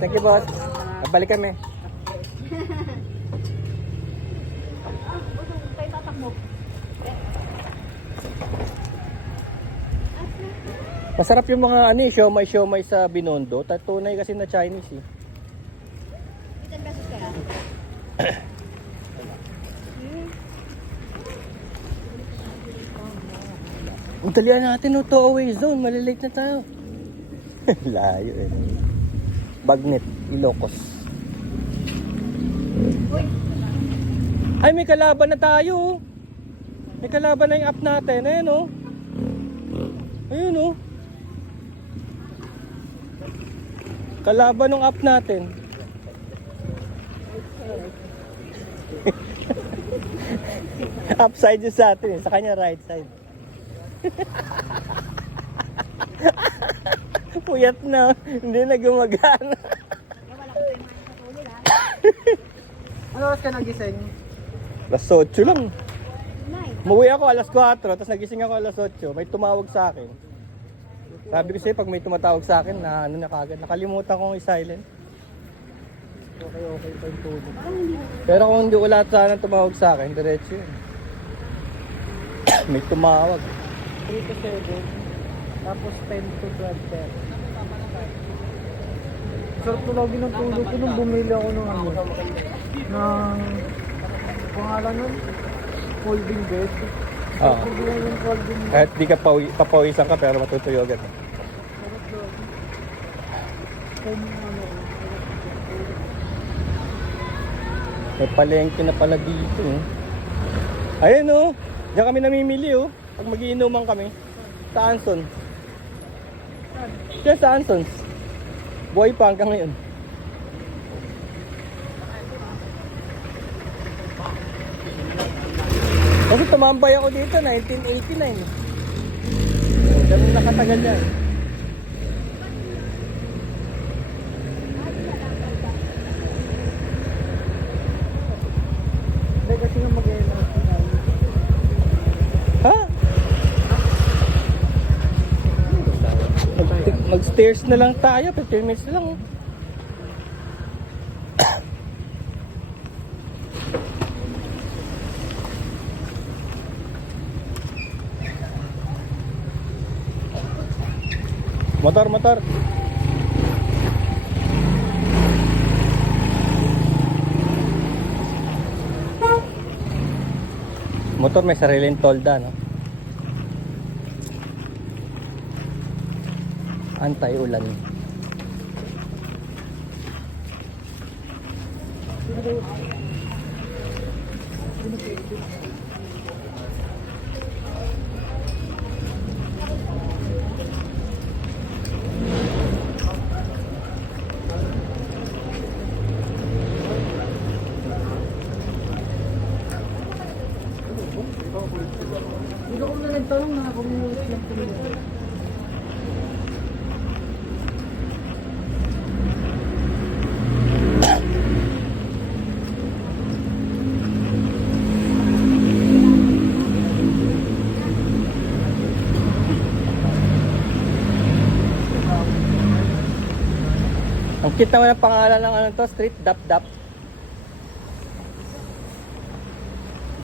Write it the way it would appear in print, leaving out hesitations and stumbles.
Thank you, boss. Balik kami. Masarap yung mga siomay sa Binondo. Tunay kasi na Chinese eh. Ilan beses kaya? Dalian natin no, 2 away zone. Malilate na tayo. Layo eh. Bagnet, Ilocos. Ay, may kalaban na tayo. May kalaban na yung app natin. Ayan o. Ayun o. Kalaban ng app natin. Upside yung sa atin eh. Sa kanya right side. Puyat na. Hindi na gumagana. Ano oras ka nagising? Alas 8 lang. Umuwi ako alas 4, tapos nagising ako alas 8. May tumawag sa akin. Sabi ko sa'yo, pag may tumatawag sa akin, na ano na kagad. Nakalimutan kong i-silent. Okay pa yung tulog. Pero kung hindi wala sana tumawag sa akin, diretso yun. May tumawag. 3 to 7. Tapos 10 to 12:30. Sarap tulogin ng tulog ko nung bumili ako ng ano. Ng pangalan nun? Folding bed. Oo. Bumili ng folding bed. Kahit di ka papawisan ka, pero matutuyogan. Sarap tulog. Kung ano. May palengke na pala dito. Eh. Ayun oh. Diyan kami namimili oh. Pag magiinuman kami. Sa Anson. Diyan sa Ansons. Buhay pa hanggang ngayon. Kasi tumambay ako dito 1989. Ganun nakatagal yan. Hindi kasi nga mag-LRT tayo. Ha? Mag-stairs na lang tayo, 15 minutes na lang. Oh. Motor. Motor may sariling tolda, no? Anti-ulan. Hindi ko na nagtanong na kung yung nagtanong. Ang cute naman ang pangalan ng ano to, Street Dap Dap.